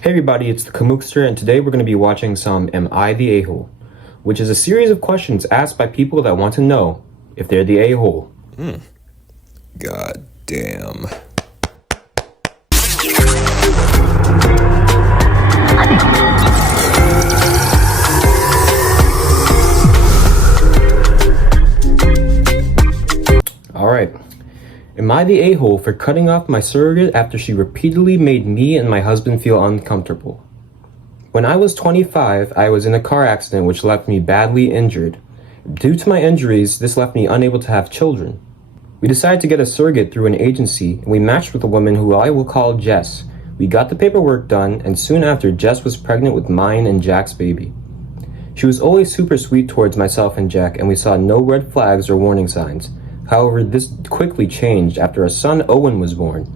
Hey everybody, it's the Kamookster, and today we're going to be watching some Am I the A-hole? Which is a series of questions asked by people that want to know if they're the a-hole. God damn. Alright. Am I the a-hole for cutting off my surrogate after she repeatedly made me and my husband feel uncomfortable? When I was 25, I was in a car accident which left me badly injured. Due to my injuries, this left me unable to have children. We decided to get a surrogate through an agency, and we matched with a woman who I will call Jess. We got the paperwork done, and soon after, Jess was pregnant with mine and Jack's baby. She was always super sweet towards myself and Jack, and we saw no red flags or warning signs. However, this quickly changed after our son Owen was born.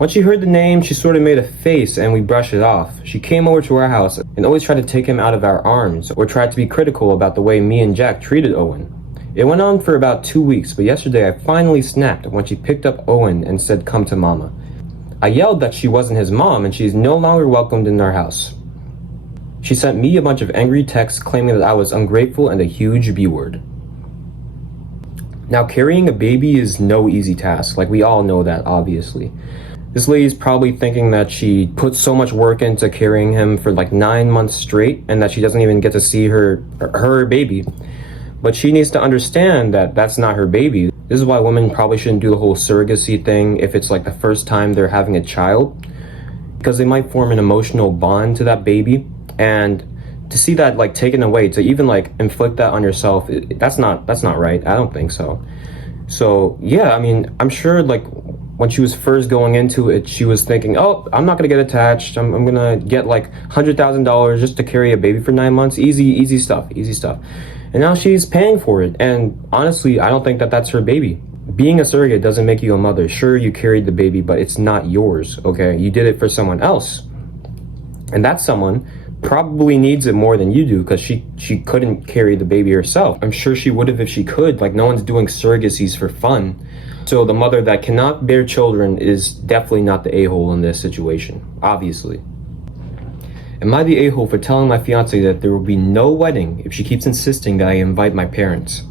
Once she heard the name, she sort of made a face and we brushed it off. She came over to our house and always tried to take him out of our arms or tried to be critical about the way me and Jack treated Owen. It went on for about 2 weeks, but yesterday I finally snapped when she picked up Owen and said, "Come to mama." I yelled that she wasn't his mom and she's no longer welcomed in our house. She sent me a bunch of angry texts claiming that I was ungrateful and a huge B-word. Now, carrying a baby is no easy task. Like, we all know that, obviously. This lady's probably thinking that she put so much work into carrying him for like 9 months straight and that she doesn't even get to see her baby. But she needs to understand that that's not her baby. This is why women probably shouldn't do the whole surrogacy thing if it's like the first time they're having a child, because they might form an emotional bond to that baby, and to see that like taken away, to even like inflict that on yourself, that's not right. I don't think so. So yeah, I mean, I'm sure like when she was first going into it, she was thinking, oh, I'm not gonna get attached. I'm gonna get like $100,000 just to carry a baby for 9 months. Easy stuff. And now she's paying for it. And honestly, I don't think that that's her baby. Being a surrogate doesn't make you a mother. Sure, you carried the baby, but it's not yours, okay? You did it for someone else. And that someone probably needs it more than you do, because she couldn't carry the baby herself. I'm sure she would have if she could. Like, no one's doing surrogacies for fun. So the mother that cannot bear children is definitely not the a-hole in this situation, obviously. Am I the a-hole for telling my fiance that there will be no wedding if she keeps insisting that I invite my parents?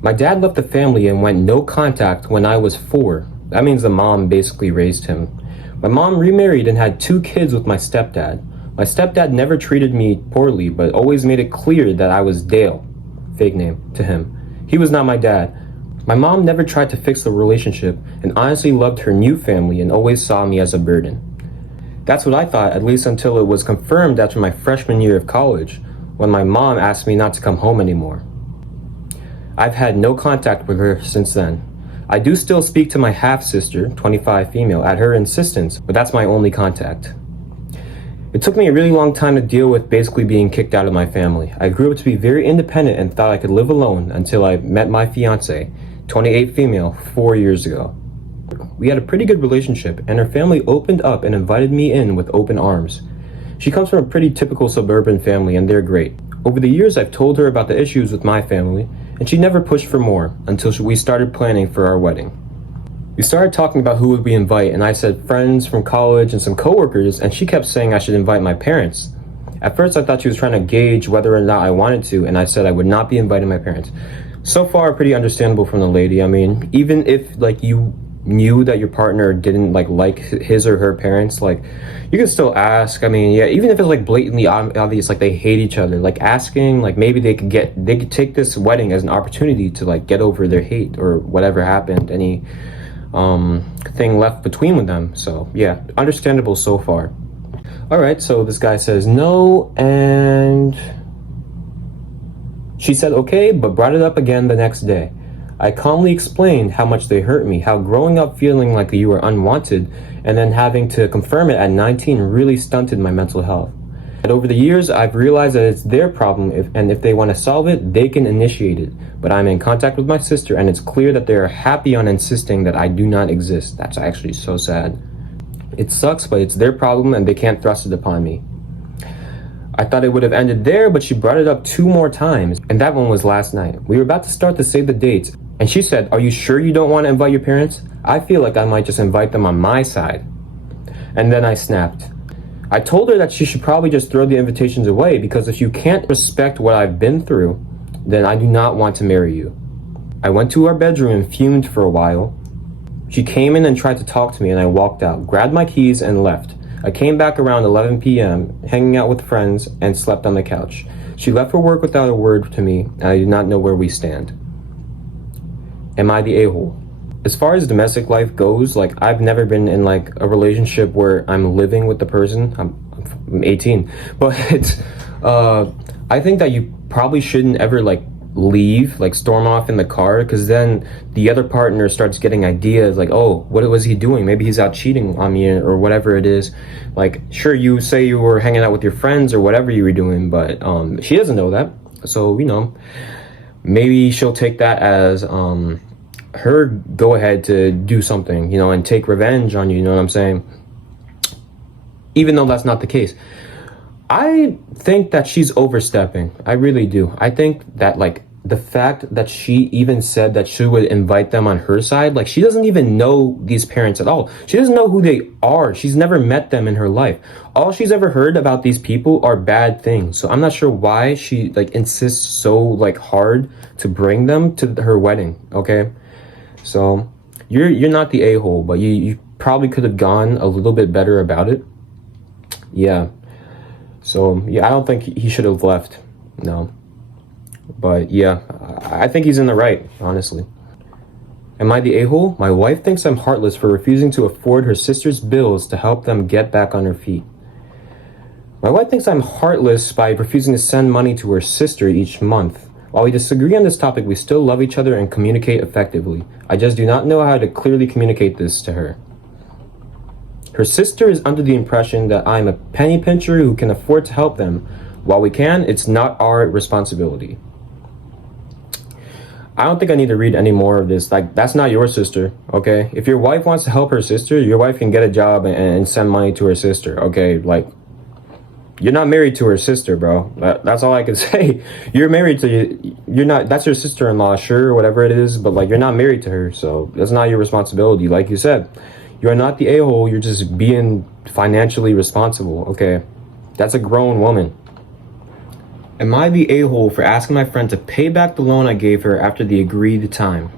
My dad left the family and went no contact when I was 4. That means the mom basically raised him. My mom remarried and had 2 kids with my stepdad. My stepdad never treated me poorly, but always made it clear that I was Dale, fake name, to him. He was not my dad. My mom never tried to fix the relationship and honestly loved her new family and always saw me as a burden. That's what I thought, at least until it was confirmed after my freshman year of college, when my mom asked me not to come home anymore. I've had no contact with her since then. I do still speak to my half-sister, 25 female, at her insistence, but that's my only contact. It took me a really long time to deal with basically being kicked out of my family. I grew up to be very independent and thought I could live alone until I met my fiance, 28 female, 4 years ago. We had a pretty good relationship, and her family opened up and invited me in with open arms. She comes from a pretty typical suburban family, and they're great. Over the years, I've told her about the issues with my family, and she never pushed for more until we started planning for our wedding. We started talking about who would we invite, and I said friends from college and some coworkers, and she kept saying I should invite my parents. At first, I thought she was trying to gauge whether or not I wanted to, and I said I would not be inviting my parents. So far, pretty understandable from the lady. I mean, even if like you knew that your partner didn't like his or her parents, like, you can still ask. I mean, yeah, even if it's like blatantly obvious, like they hate each other, like asking, like maybe they could take this wedding as an opportunity to like get over their hate or whatever happened, any thing left between with them. So yeah, understandable so far. All right, so this guy says no, and she said okay, but brought it up again the next day. I calmly explained how much they hurt me, how growing up feeling like you were unwanted and then having to confirm it at 19 really stunted my mental health. And over the years, I've realized that it's their problem, and if they want to solve it, they can initiate it. But I'm in contact with my sister, and it's clear that they are happy on insisting that I do not exist. That's actually so sad. It sucks, but it's their problem, and they can't thrust it upon me. I thought it would have ended there, but she brought it up 2 more times, and that one was last night. We were about to start to save the dates, and she said, "Are you sure you don't want to invite your parents? I feel like I might just invite them on my side." And then I snapped. I told her that she should probably just throw the invitations away, because if you can't respect what I've been through, then I do not want to marry you. I went to our bedroom and fumed for a while. She came in and tried to talk to me, and I walked out, grabbed my keys, and left. I came back around 11 p.m., hanging out with friends, and slept on the couch. She left for work without a word to me, and I do not know where we stand. Am I the a-hole? As far as domestic life goes, like, I've never been in, like, a relationship where I'm living with the person. I'm 18. But I think that you probably shouldn't ever, like, leave, like, storm off in the car, because then the other partner starts getting ideas like, oh, what was he doing? Maybe he's out cheating on me, or whatever it is. Like, sure, you say you were hanging out with your friends or whatever you were doing, but she doesn't know that. So, you know, maybe she'll take that as her go ahead to do something, you know, and take revenge on you, you know what I'm saying? Even though that's not the case. I think that she's overstepping. I really do. I think that, like, the fact that she even said that she would invite them on her side, like, she doesn't even know these parents at all. She doesn't know who they are. She's never met them in her life. All she's ever heard about these people are bad things. So I'm not sure why she, like, insists so, like, hard to bring them to her wedding, okay? So you're not the a-hole, but you probably could have gone a little bit better about it. Yeah. So, yeah, I don't think he should have left. No. But, yeah, I think he's in the right, honestly. Am I the a-hole? My wife thinks I'm heartless for refusing to afford her sister's bills to help them get back on her feet. My wife thinks I'm heartless by refusing to send money to her sister each month. While we disagree on this topic, we still love each other and communicate effectively. I just do not know how to clearly communicate this to her. Her sister is under the impression that I'm a penny pincher who can afford to help them. While we can, it's not our responsibility. I don't think I need to read any more of this. Like, that's not your sister, okay? If your wife wants to help her sister, your wife can get a job and send money to her sister, okay? Like, you're not married to her sister, bro. That's all I can say. You're married to, you're not, that's your sister-in-law, sure, whatever it is, but, like, you're not married to her, so that's not your responsibility. Like you said, you're not the a-hole, you're just being financially responsible, okay? That's a grown woman. Am I the a-hole for asking my friend to pay back the loan I gave her after the agreed time?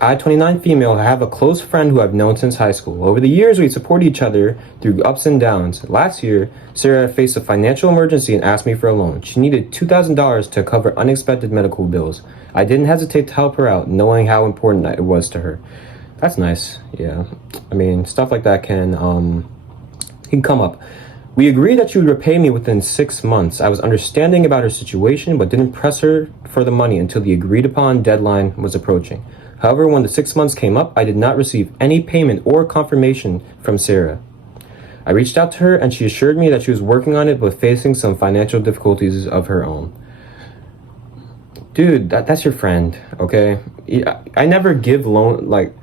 I, 29 female, have a close friend who I've known since high school. Over the years, we support each other through ups and downs. Last year, Sarah faced a financial emergency and asked me for a loan. She needed $2,000 to cover unexpected medical bills. I didn't hesitate to help her out, knowing how important it was to her. That's nice, yeah. I mean, stuff like that can come up. We agreed that she would repay me within 6 months. I was understanding about her situation, but didn't press her for the money until the agreed upon deadline was approaching. However, when the 6 months came up, I did not receive any payment or confirmation from Sarah. I reached out to her and she assured me that she was working on it, but facing some financial difficulties of her own. Dude, that's your friend, okay? I never give loan, like,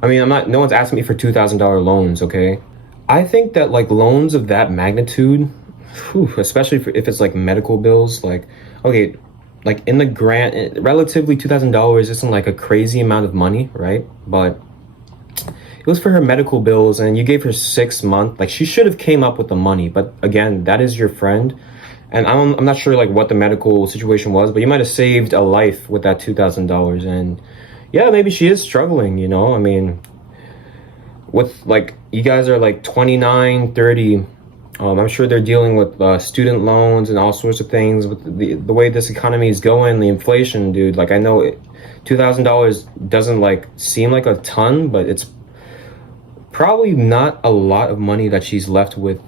I mean, no one's asking me for $2,000 loans, okay? I think that, like, loans of that magnitude, especially if it's, like, medical bills, like, okay, like, in the grant, relatively $2,000 isn't, like, a crazy amount of money, right? But it was for her medical bills, and you gave her 6 months. Like, she should have came up with the money, but, again, that is your friend. And I'm not sure, like, what the medical situation was, but you might have saved a life with that $2,000, and yeah, maybe she is struggling, you know? I mean, with, like, you guys are, like, 29, 30. I'm sure they're dealing with student loans and all sorts of things with the way this economy is going, the inflation, dude. Like, I know $2,000 doesn't, like, seem like a ton, but it's probably not a lot of money that she's left with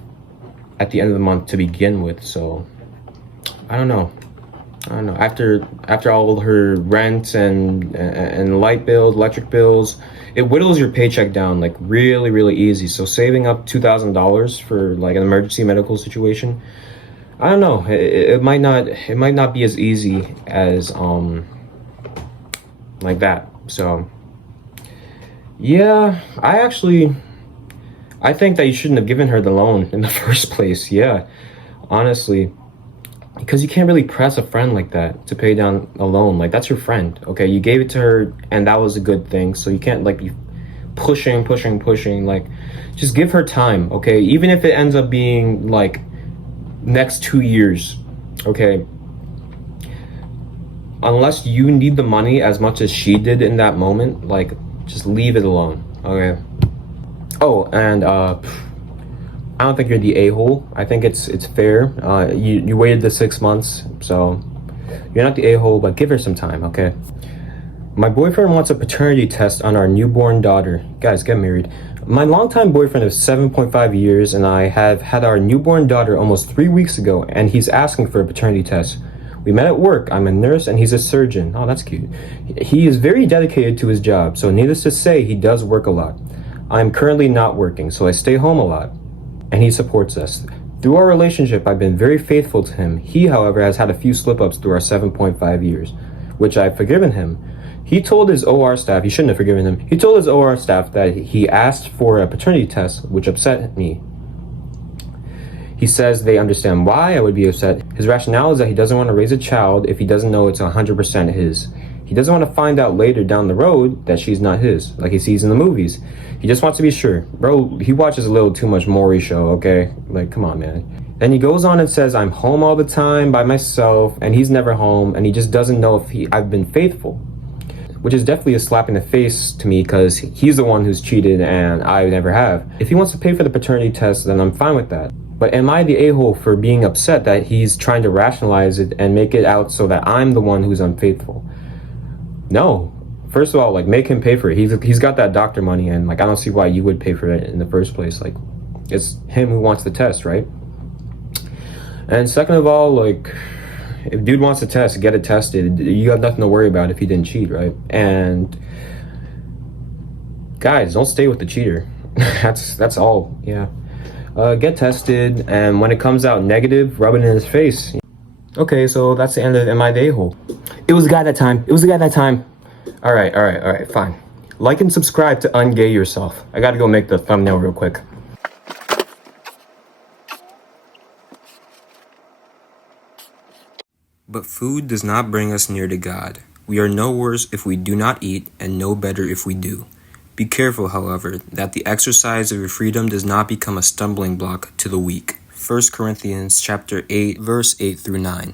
at the end of the month to begin with. So, I don't know. After all her rent and light bills, electric bills, it whittles your paycheck down, like, really, really easy. So saving up $2,000 for, like, an emergency medical situation, I don't know. It might not be as easy as like that. So yeah, I think that you shouldn't have given her the loan in the first place. Yeah, honestly. Because you can't really press a friend like that to pay down a loan. Like, that's your friend, okay? You gave it to her, and that was a good thing. So you can't, like, pushing. Like, just give her time, okay? Even if it ends up being like next 2 years, okay? Unless you need the money as much as she did in that moment, like, just leave it alone, okay? Oh, and I don't think you're the a-hole. I think it's fair. You waited the 6 months, so you're not the a-hole, but give her some time, okay? My boyfriend wants a paternity test on our newborn daughter. Guys, get married. My longtime boyfriend of 7.5 years and I have had our newborn daughter almost 3 weeks ago, and he's asking for a paternity test. We met at work. I'm a nurse and he's a surgeon. Oh, that's cute. He is very dedicated to his job, so needless to say, he does work a lot. I'm currently not working, so I stay home a lot, and he supports us. Through our relationship, I've been very faithful to him. He, however, has had a few slip-ups through our 7.5 years, which I've forgiven him. He told his OR staff, he shouldn't have forgiven him, he told his OR staff that he asked for a paternity test, which upset me. He says they understand why I would be upset. His rationale is that he doesn't want to raise a child if he doesn't know it's 100% his. He doesn't want to find out later down the road that she's not his, like he sees in the movies. He just wants to be sure. Bro, he watches a little too much Maury show, okay? Like, come on, man. Then he goes on and says, I'm home all the time by myself, and he's never home, and he just doesn't know if I've been faithful. Which is definitely a slap in the face to me, because he's the one who's cheated and I never have. If he wants to pay for the paternity test, then I'm fine with that. But am I the a-hole for being upset that he's trying to rationalize it and make it out so that I'm the one who's unfaithful? No. First of all, like, make him pay for it. He's got that doctor money, and like, I don't see why you would pay for it in the first place. Like, it's him who wants the test, right? And second of all, like, if dude wants to test, get it tested. You got nothing to worry about if he didn't cheat, right? And guys, don't stay with the cheater. that's all. Yeah. Get tested, and when it comes out negative, rub it in his face. Okay, so that's the end of Am I the A-hole? It was a guy that time. All right, fine. Like and subscribe to ungay yourself. I gotta go make the thumbnail real quick. But food does not bring us near to God. We are no worse if we do not eat, and no better if we do. Be careful, however, that the exercise of your freedom does not become a stumbling block to the weak. 1 Corinthians chapter 8, verse 8 through 9.